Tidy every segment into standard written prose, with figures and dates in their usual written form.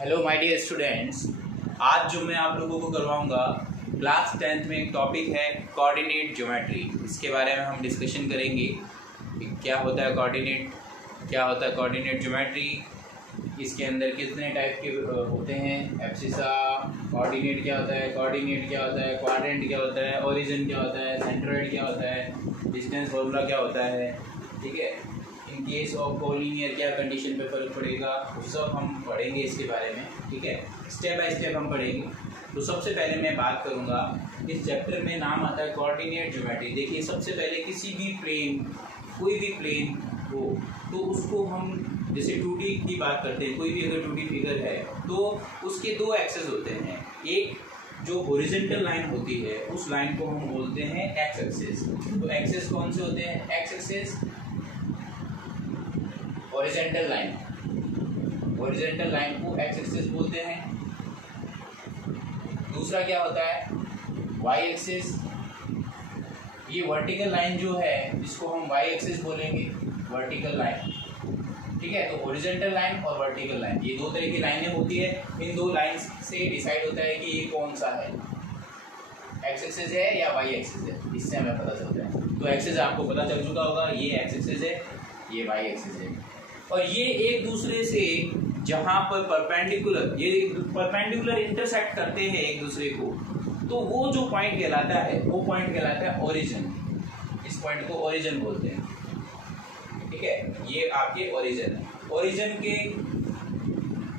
Hello my dear students, आज जो मैं आप लोगों को करवाऊंगा क्लास 10th में एक टॉपिक है कोऑर्डिनेट ज्योमेट्री। इसके बारे में हम डिस्कशन करेंगे कि क्या होता है कोऑर्डिनेट, क्या होता है कोऑर्डिनेट ज्योमेट्री, इसके अंदर कितने टाइप के होते हैं, एब्सिसा, कोऑर्डिनेट क्या होता है, कोऑर्डिनेट क्या होता है, क्वाड्रेंट क्या होता है, ओरिजिन क्या होता है, सेंट्रोइड क्या होता है, डिस्टेंस फॉर्मूला क्या होता है। ठीक है, इन केस ऑफ कोलिनियर क्या कंडीशन पे फर्क पड़ेगा, वो सब हम पढ़ेंगे इसके बारे में। ठीक है, स्टेप बाय स्टेप हम पढ़ेंगे। तो सबसे पहले मैं बात करूंगा, इस चैप्टर में नाम आता है कोऑर्डिनेट ज्योमेट्री। देखिए, सबसे पहले किसी भी प्लेन, कोई भी प्लेन हो तो उसको हम जैसे 2D की बात करते हैं, कोई भी अगर 2D फिगर है तो उसके दो एक्सेस होते हैं। एक जो हॉरिजॉन्टल लाइन होती है उस लाइन को हम बोलते हैं एक्स एक्सेस। तो एक्सेस कौन से होते हैं? X axis, horizontal line, horizontal line को एक्स एक्सिस बोलते हैं। दूसरा क्या होता है? Y axis. ये वर्टिकल लाइन जो है इसको हम वाई एक्सिस बोलेंगे, वर्टिकल लाइन। ठीक है, तो हॉरिजॉन्टल लाइन और वर्टिकल लाइन, ये दो तरह की लाइनें होती है। इन दो लाइंस से डिसाइड होता है कि ये कौन सा है, एक्स एक्सिस है या वाई एक्सिस है, इससे हमें पता चलता है। तो एक्सिस आपको पता चल चुका होगा, ये एक्स एक्सिस है, ये वाई एक्सिस है। और ये एक दूसरे से जहां पर परपेंडिकुलर, ये परपेंडिकुलर इंटरसेक्ट करते हैं एक दूसरे को, तो वो जो पॉइंट कहलाता है वो पॉइंट कहलाता है ओरिजिन। इस पॉइंट को ओरिजिन बोलते हैं। ठीक है, ये आपके ओरिजिन है। ओरिजिन के,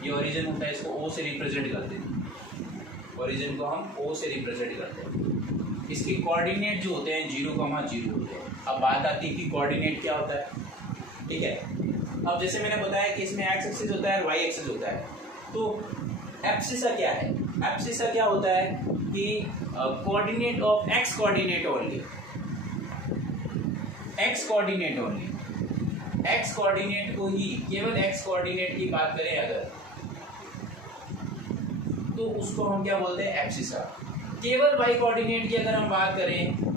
ये ओरिजिन होता है, इसको ओ से रिप्रेजेंट करते हैं। ओरिजिन को हम ओ से रिप्रेजेंट करते हैं। इसके कोऑर्डिनेट जो होते हैं 0,0 होते हैं। अब बात आती है कि कोऑर्डिनेट क्या होता है। ठीक है, अब जैसे मैंने बताया कि इसमें एक्स एक्सिस होता है, वाई एक्सिस होता है। तो एब्सिसा क्या है? एब्सिसा क्या होता है कि coordinate of x coordinate only, x coordinate only, x coordinate को ही, केवल एक्स कोऑर्डिनेट की बात करें अगर, तो उसको हम क्या बोलते हैं? एब्सिसा। केवल वाई कोऑर्डिनेट की अगर हम बात करें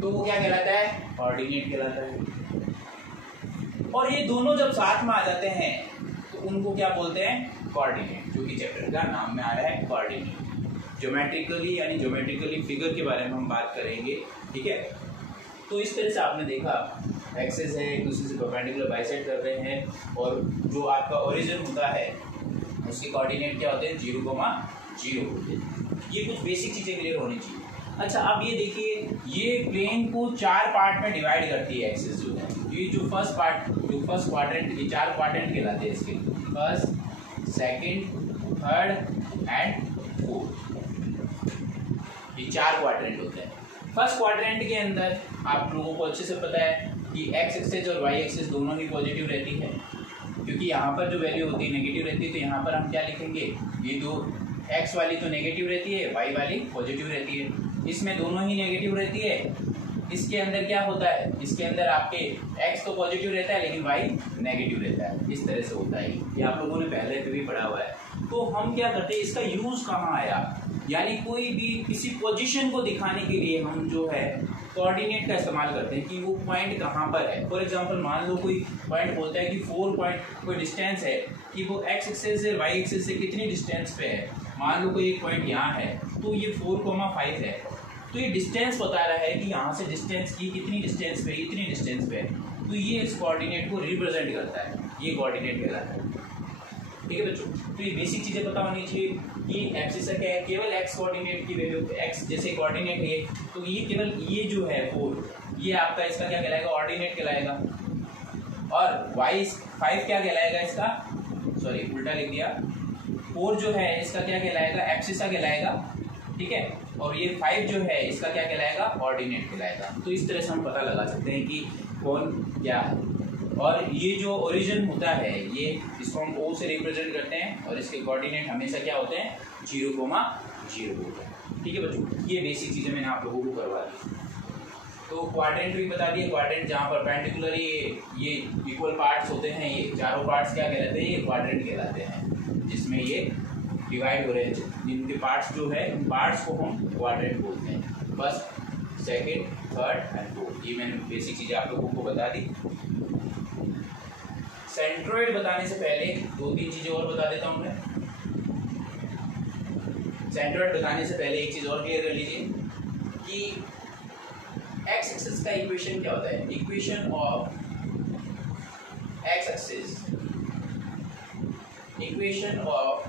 तो वो क्या कहलाता है? कोऑर्डिनेट कहलाता है। और ये दोनों जब साथ में आ जाते हैं तो उनको क्या बोलते हैं? कोऑर्डिनेट, जो कि चैप्टर का नाम में आ रहा है कोऑर्डिनेट। ज्योमेट्रिकली यानी ज्योमेट्रिकली फिगर के बारे में हम बात करेंगे। ठीक है, तो इस तरह से आपने देखा, एक्सेस है, एक दूसरे से परपेंडिकुलर बाइसेक्ट कर रहे हैं, और जो आपका ओरिजिन होता है उसके कोऑर्डिनेट क्या होते हैं? 0,0 होते हैं। ये कुछ बेसिक चीजें क्लियर होनी चाहिए। अच्छा, अब ये देखिए, ये प्लेन को 4 पार्ट में डिवाइड करती है एक्सिस जो है। ये जो फर्स्ट पार्ट, जो फर्स्ट क्वाड्रेंट, ये 4 क्वाड्रेंट कहलाते हैं इसके, first, second, third and fourth. ये 4 क्वाड्रेंट होते हैं। फर्स्ट क्वाड्रेंट के अंदर आप लोगों को अच्छे से पता है कि एक्स एक्सिस और वाई एक्सिस दोनों ही पॉजिटिव रहती है, क्योंकि यहाँ पर जो वैल्यू होती है नेगेटिव रहती है। तो यहाँ पर हम क्या लिखेंगे? ये दो, एक्स वाली तो नेगेटिव रहती है, वाई वाली पॉजिटिव रहती है। इसमें दोनों ही नेगेटिव रहती है। इसके अंदर क्या होता है? इसके अंदर आपके x तो पॉजिटिव रहता है लेकिन y नेगेटिव रहता है। इस तरह से होता है, ये आप लोगों ने पहले भी पढ़ा हुआ है। तो हम क्या करते हैं, इसका यूज कहाँ आया? यानी कोई भी किसी पोजीशन को दिखाने के लिए हम जो है कोऑर्डिनेट का इस्तेमाल करते हैं कि वो पॉइंट कहाँ पर है। फॉर एग्जांपल, मान लो कोई पॉइंट बोलता है कि 4 पॉइंट कोई डिस्टेंस है, कि वो एक्स एक्सिस से वाई एक्सिस से कितनी डिस्टेंस पे है। मान लो कोई एक पॉइंट यहाँ है, तो ये 4,5 है। तो ये डिस्टेंस बता रहा है कि यहाँ से डिस्टेंस की कितनी डिस्टेंस पे, इतनी डिस्टेंस पे। तो ये इस कोऑर्डिनेट को रिप्रेजेंट करता है, ये कोऑर्डिनेट कहलाता है। ठीक है बच्चों, तो ये बेसिक चीजें पता होनी चाहिए कि एब्सिसा क्या है। केवल एक्स कोऑर्डिनेट की वैल्यू, एक्स जैसे कोऑर्डिनेट है, तो ये केवल ये जो है 4, ये आपका इसका क्या कहलाएगा? ऑर्डिनेट कहलाएगा। और वाई 5 क्या कहलाएगा? इसका, सॉरी उल्टा लिख दिया, 4 जो है इसका क्या कहलाएगा? एब्सिसा कहलाएगा। ठीक है, और ये 5 जो है इसका क्या कहलाएगा? ऑर्डिनेट कहलाएगा। तो इस तरह से हम पता लगा सकते हैं कि कौन क्या है। और ये जो ओरिजिन होता है, ये इसको हम ओ से रिप्रेजेंट करते हैं, और इसके कोऑर्डिनेट हमेशा क्या होते हैं? 0,0 होते हैं। ठीक है बच्चों, ये बेसिक चीजें मैंने आप लोगों को करवा दी। तो क्वाड्रेंट भी बता दिए, क्वाड्रेंट जहाँ परपेंडिकुलर ये इक्वल पार्ट्स होते हैं, ये चारों पार्ट्स क्या कहलाते हैं? ये क्वाड्रेंट कहलाते हैं, जिसमें ये डिवाइड हो रहे हैं। इनके पार्ट्स जो है, इन पार्ट्स को हम क्वाड्रेंट बोलते हैं। First, second, third and fourth. ये मैंने बेसिक चीज़ें आप लोगों को बता दी। सेंट्रोइड बताने से पहले दो तीन चीजें और बता देता हूं मैं। सेंट्रोइड बताने से पहले एक चीज और क्लियर कर लीजिए कि एक्स एक्सिस का इक्वेशन क्या होता है। Equation of x axis, equation of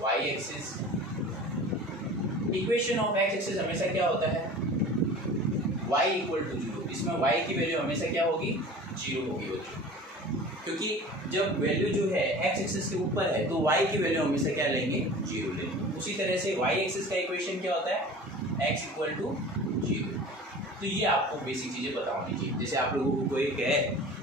y axis, equation of x axis हमेशा क्या होता है, y इक्वल टू 0। इसमें y की वैल्यू हमेशा क्या होगी, 0 होगी बच्चों, क्योंकि जब वैल्यू जो है x एक्सिस के ऊपर है तो y की वैल्यू हमेशा क्या लेंगे, 0 लेंगे। उसी तरह से y एक्सिस का इक्वेशन क्या होता है, x इक्वल टू 0। तो ये आपको बेसिक चीजें पता होनी चाहिए। जैसे आप लोगों को कोई कहे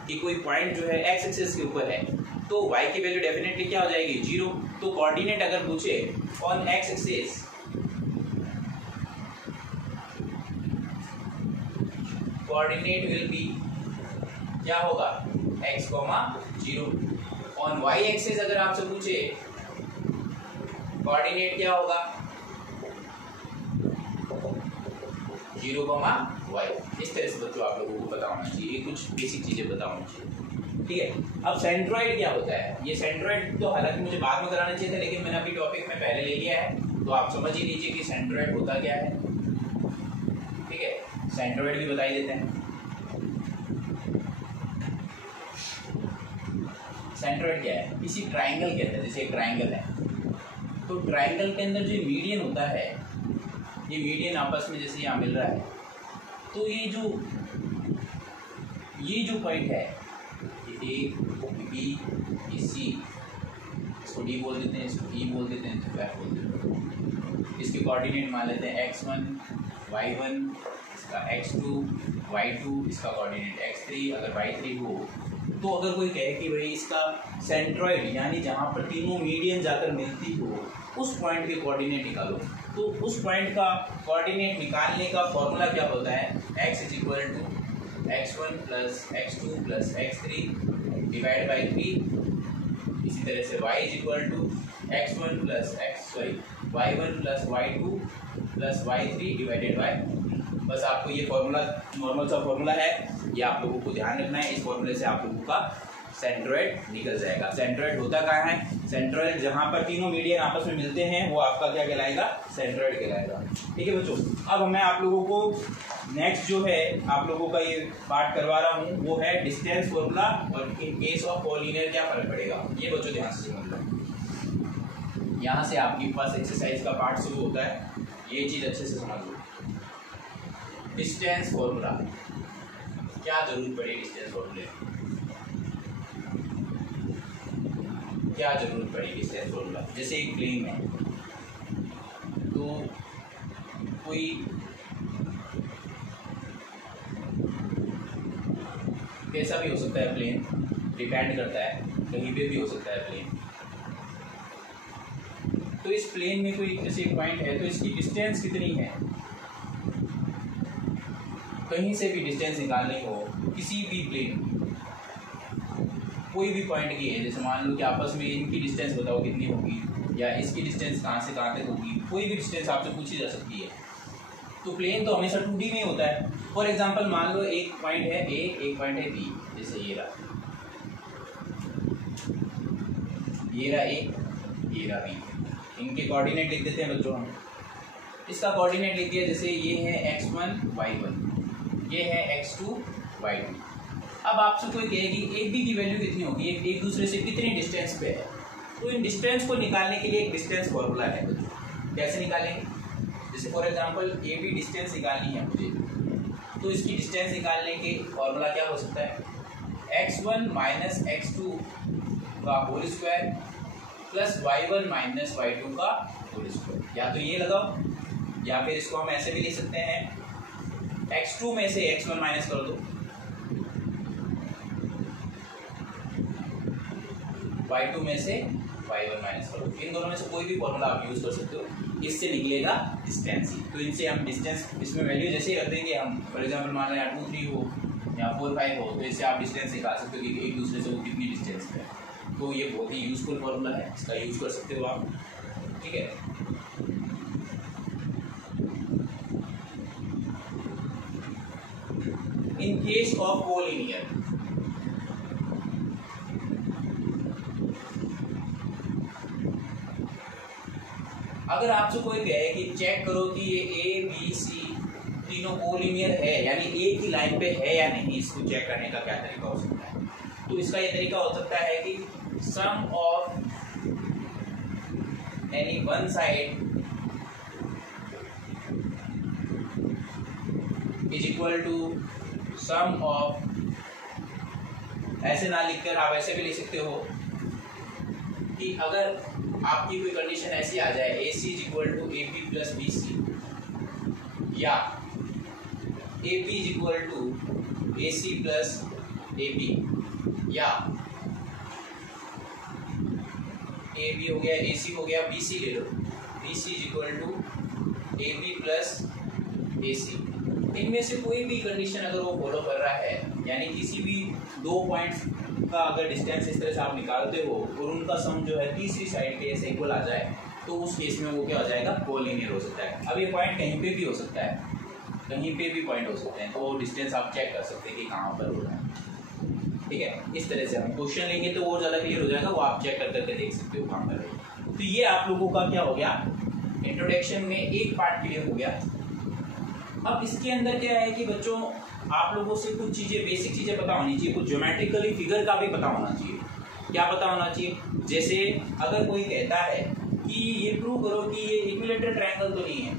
कि कोई पॉइंट जो है x एक्सिस के ऊपर है तो y की वैल्यू डेफिनेटली क्या हो जाएगी, 0। तो कोऑर्डिनेट अगर पूछे on x axis, coordinate will be क्या होगा, x, 0। ऑन y एक्सिस अगर आपसे पूछे कोऑर्डिनेट क्या होगा, 0, y। इस तरह से बच्चों आप लोगों को पता होना चाहिए, कुछ बेसिक चीजें पता होनी चाहिए, ठीक है। अब सेंट्रोइड क्या होता है, ये सेंट्रोइड तो हालांकि मुझे बाद में कराना चाहिए था, लेकिन मैंने अभी टॉपिक में पहले ले लिया है, तो आप समझ ही लीजिए कि सेंट्रोइड होता क्या है, ठीक है। सेंट्रोइड भी बता ही देते हैं। सेंट्रोइड क्या है, किसी ट्राइंगल के अंदर, जैसे एक ट्राइंगल है तो ट्राइंगल के अंदर जो मीडियन होता है, ये मीडियन आपस में जैसे यहाँ मिल रहा है, तो ये जो पॉइंट है, ये A, B, ये C, इसको D बोल देते हैं, इसको E बोल देते हैं, इसको F बोल देते हैं। इसके कोऑर्डिनेट मान लेते हैं x1, y1, इसका x2, y2, इसका कोऑर्डिनेट x3। अगर y3 हो तो अगर कोई कहे कि भाई इसका सेंट्रोइड यानी जहाँ पर तीनों मीडियन जाकर मिलती हो उस पॉइंट के कोऑर्डिनेट निकालो, तो उस पॉइंट का कोऑर्डिनेट निकालने का फॉर्मूला क्या होता है, x is equal to x1 plus x2 plus x3 divide by 3। इसी तरह से y is equal to y1 plus y2 plus y3 divided by. बस आपको ये फॉर्मूला नॉर्मल सा फॉर्मूला है, ये आप लोगों को ध्यान रखना है। इस फॉर्मूले से आप लोगों का सेंट्रोइड निकल जाएगा। सेंट्रोइड होता कहाँ है, सेंट्रोइड जहाँ पर तीनों मीडियन आपस में मिलते हैं वो आपका क्या कहलाएगा, सेंट्रोइड कहलाएगा, ठीक है बच्चों। अब मैं आप लोगों को नेक्स्ट जो है आप लोगों का ये पार्ट करवा रहा हूँ वो है डिस्टेंस फॉर्मूला, और इन केस ऑफ कोलिनियर क्या फर्क पड़ेगा, ये बच्चों ध्यान से समझ लो। यहाँ से आपके पास एक्सरसाइज का पार्ट शुरू होता है, ये चीज अच्छे से समझ लो। डिस्टेंस फॉर्मूला, क्या जरूरत पड़ेगी डिस्टेंस फॉर्मूले, क्या जरूरत पड़ेगी डिस्टेंस फॉर्मूला। जैसे एक प्लेन है तो कोई कैसा भी हो सकता है प्लेन, डिपेंड करता है, कहीं पे भी हो सकता है प्लेन। तो इस प्लेन में कोई जैसे एक पॉइंट है तो इसकी डिस्टेंस कितनी है, कहीं से भी डिस्टेंस निकालनी हो किसी भी प्लेन कोई भी पॉइंट की है, जैसे मान लो कि आपस में इनकी डिस्टेंस बताओ कितनी होगी, या इसकी डिस्टेंस कहाँ से कहाँ तक होगी, कोई भी डिस्टेंस आपसे पूछी जा सकती है। तो प्लेन तो हमेशा 2D में होता है। फॉर एग्जांपल मान लो एक पॉइंट है A, एक पॉइंट है B, जैसे ये रहा A, ये रहा B। इनके कोऑर्डिनेट लिख देते हैं बच्चों हम। इसका कोऑर्डिनेट लिख दिया, जैसे ये है x1 y1, ये है x2 y2। अब आपसे कोई कहेगी एक बी की वैल्यू कितनी होगी, एक दूसरे से कितनी डिस्टेंस पे है, तो इन डिस्टेंस को निकालने के लिए एक डिस्टेंस फॉर्मूला है। कैसे निकालेंगे, जैसे for example A B distance निकालनी है मुझे, तो इसकी डिस्टेंस निकालने के फॉर्मूला क्या हो सकता है, x1 माइनस x2 का whole square plus y1 minus y2 का होल स्क्वायर। या तो ये लगाओ, या फिर इसको हम ऐसे भी लिख सकते हैं, x2 में से x1 माइनस कर दो, y2 में से y1 माइनस करो। इन दोनों में से कोई भी फॉर्मूला आप यूज कर सकते हो, इससे निकलेगा डिस्टेंस ही। तो इनसे हम डिस्टेंस, इसमें वैल्यू जैसे ही रख देंगे हम, फॉर एग्जांपल मान लो 2 3 हो या 4 5 हो, तो इससे आप डिस्टेंस निकाल सकते हो कि एक दूसरे से वो कितनी डिस्टेंस पे है। तो ये बहुत ही यूजफुल फॉर्मूला है, इसका यूज कर सकते हो आप, ठीक है। इन केस ऑफ कोलिनियर, अगर आपसे कोई कहे कि चेक करो कि ये ए बी सी तीनों कोलिनियर है, यानी एक ही लाइन पे है या नहीं, इसको चेक करने का क्या तरीका हो सकता है? तो इसका ये तरीका हो सकता है कि sum of any one side is equal to sum of, ऐसे ना लिखकर आप ऐसे भी लिख सकते हो कि अगर आपकी कोई कंडीशन ऐसी आ जाए A C is equal to A B plus B C, या A B is equal to A C plus A B, या ए बी हो गया ए सी हो गया, बी सी ले लो, B C is equal to A B plus A C. इनमें से कोई भी कंडीशन अगर वो फॉलो कर रहा है, यानी किसी भी दो पॉइंट्स का अगर डिस्टेंस इस तरह से आप निकालते हो और उनका सम जो है तीसरी साइड पे ऐसे इक्वल आ जाए, तो उस केस में वो क्या हो जाएगा? कोलिनियर हो सकता है। अब ये पॉइंट कहीं पे भी हो सकता है, कहीं पे भी पॉइंट हो सकते हैं, तो वो डिस्टेंस आप चेक कर सकते हैं कि कहाँ पर हो रहा है। ठीक है, इस तरह से हम क्वेश्चन लेंगे तो और ज़्यादा क्लियर हो जाएगा, वो आप चेक कर करके देख सकते हो कहाँ पर है। तो ये आप लोगों का क्या हो गया, इंट्रोडक्शन में एक पार्ट क्लियर हो गया। अब इसके अंदर क्या है कि बच्चों आप लोगों से कुछ चीज़ें, बेसिक चीज़ें पता होनी चाहिए, कुछ ज्योमेट्रिकली फिगर का भी पता होना चाहिए। क्या पता होना चाहिए? जैसे अगर कोई कहता है कि ये प्रूव करो कि ये इक्विलेटरल ट्रायंगल तो नहीं है,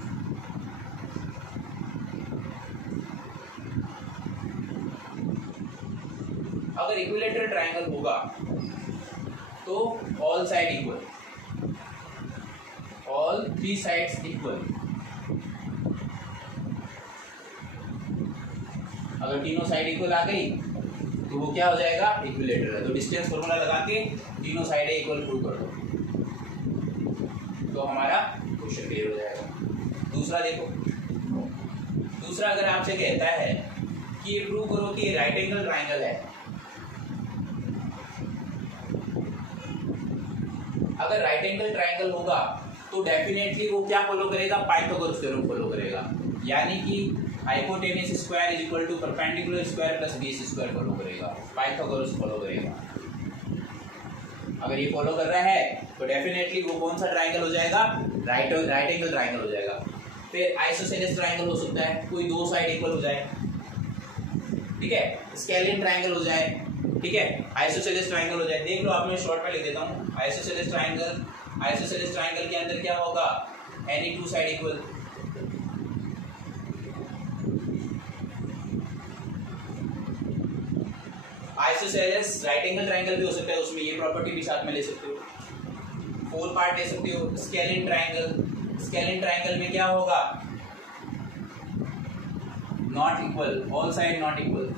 अगर इक्विलेटरल ट्रायंगल होगा तो all side equal, all three sides equal, अगर तीनों साइड इक्वल आ गई तो वो क्या हो जाएगा? इक्विलेटरल है। तो डिस्टेंस फॉर्मूला लगा के तीनों साइड इक्वल प्रूव कर दो, तो हमारा क्वेश्चन क्लियर हो जाएगा। दूसरा देखो, दूसरा अगर आपसे कहता है कि ये प्रूव करो कि ये राइट एंगल ट्रायंगल है, अगर राइट एंगल ट्रायंगल होगा तो डेफिनेटली वो क्या फॉलो करेगा? पाइथागोरस थ्योरम फॉलो करेगा, यानी कि hypotenuse square is equal to perpendicular square plus base square follow करेगा, पाइथागोरस फॉलो करेगा। अगर ये फॉलो कर रहा है तो डेफिनेटली वो कौन सा ट्रायंगल हो जाएगा? राइट एंगल ट्रायंगल हो जाएगा। फिर आइसोसेलेस ट्रायंगल हो सकता है, कोई दो साइड इक्वल हो जाए, ठीक है, स्केलियन ट्रायंगल हो जाए, ठीक है, आइसोसेलेस ट्रायंगल हो जाए। देख लो, आप मैं शॉर्ट में लिख देता हूँ, आइसोसेलेस ट्रायंगल, आइसोसेलेस ट्रायंगल के अंदर क्या होगा? Any two side equal, isosceles right angle triangle भी हो सकता है, उसमें ये प्रॉपर्टी भी साथ में ले सकते हो, फोर पार्ट ले सकते हो। स्केलियन ट्रायंगल, स्केलियन ट्रायंगल में क्या होगा? Not equal, all side not equal.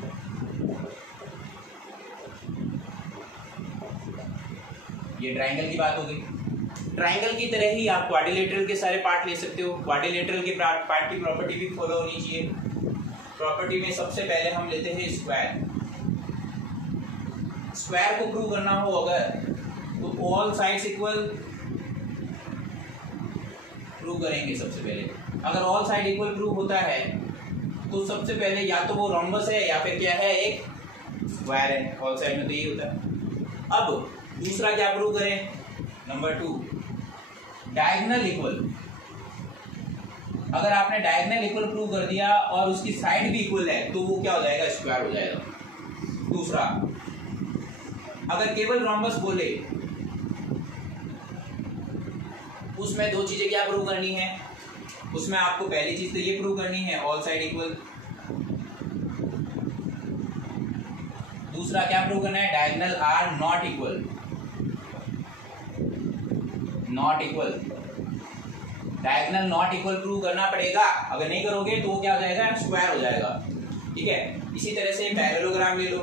ये ट्रायंगल की बात हो गई। ट्रायंगल की तरह ही आप क्वाड्रिलेटरल के सारे पार्ट ले सकते हो। क्वाड्रिलेटरल के पार्ट की प्रॉपर्टी भी फॉलो होनी चाहिए। प्रॉपर्टी में सबसे पहले हम लेते हैं स्क्वायर। स्क्वायर को प्रूव करना हो अगर, तो ऑल साइड्स इक्वल प्रूव करेंगे सबसे पहले। अगर ऑल साइड इक्वल प्रूव होता है तो सबसे पहले या तो वो रोम्बस है या फिर क्या है? एक स्क्वायर है। ऑल साइड में तो ये होता है। अब दूसरा क्या प्रूव करें? Number 2, diagonal equal. अगर आपने डायगोनल इक्वल प्रूव कर दिया और उसकी साइड भी इक्वल है तो वो क्या हो जाएगा? स्क्वायर हो जाएगा। दूसरा, अगर केवल रोम्बस बोले, उसमें दो चीजें क्या प्रूव करनी है? उसमें आपको पहली चीज तो ये प्रूव करनी है, ऑल साइड इक्वल। दूसरा क्या प्रूव करना है? Diagonal are not equal, not equal. Diagonal not equal prove करना पड़ेगा, अगर नहीं करोगे तो वो क्या हो जाएगा? स्क्वायर हो जाएगा। ठीक है, इसी तरह से पैरेललोग्राम ले लो।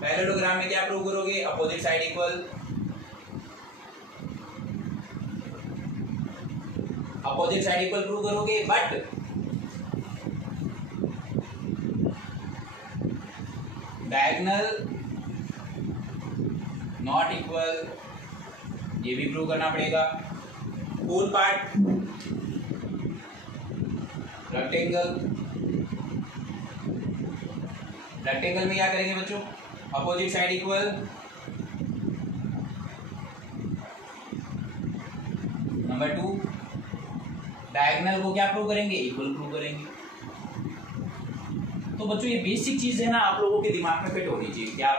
पैरेललोग्राम में क्या प्रूव करोगे? Opposite side equal, opposite side equal prove करोगे, बट डायगोनल नॉट इक्वल ये भी प्रूव करना पड़ेगा। फोर पार्ट रेक्टेंगल, रेक्टेंगल में क्या करेंगे बच्चों? Opposite side equal, number 2 diagonal को क्या प्रूव करेंगे, इक्वल प्रूव करेंगे। तो बच्चों ये बेसिक चीज है ना आप लोगों के दिमाग में फिट होनी चाहिए। क्या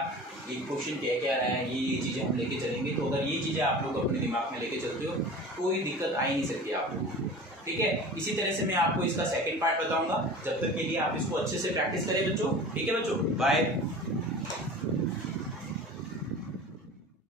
एक क्वेश्चन क्या रहा है, ये चीजें हम लेके चलेंगे। तो अगर ये चीजें आप लोग अपने दिमाग में लेके चलते हो तो कोई दिक्कत आ ही नहीं सकती आप लोगों को, ठीक है। इसी तरह से मैं आपको इसका सेकंड पार्ट बताऊंगा। जब तक के लिए आप इसको अच्छे से प्रैक्टिस करें बच्चों, ठीक है बच्चों, बाय।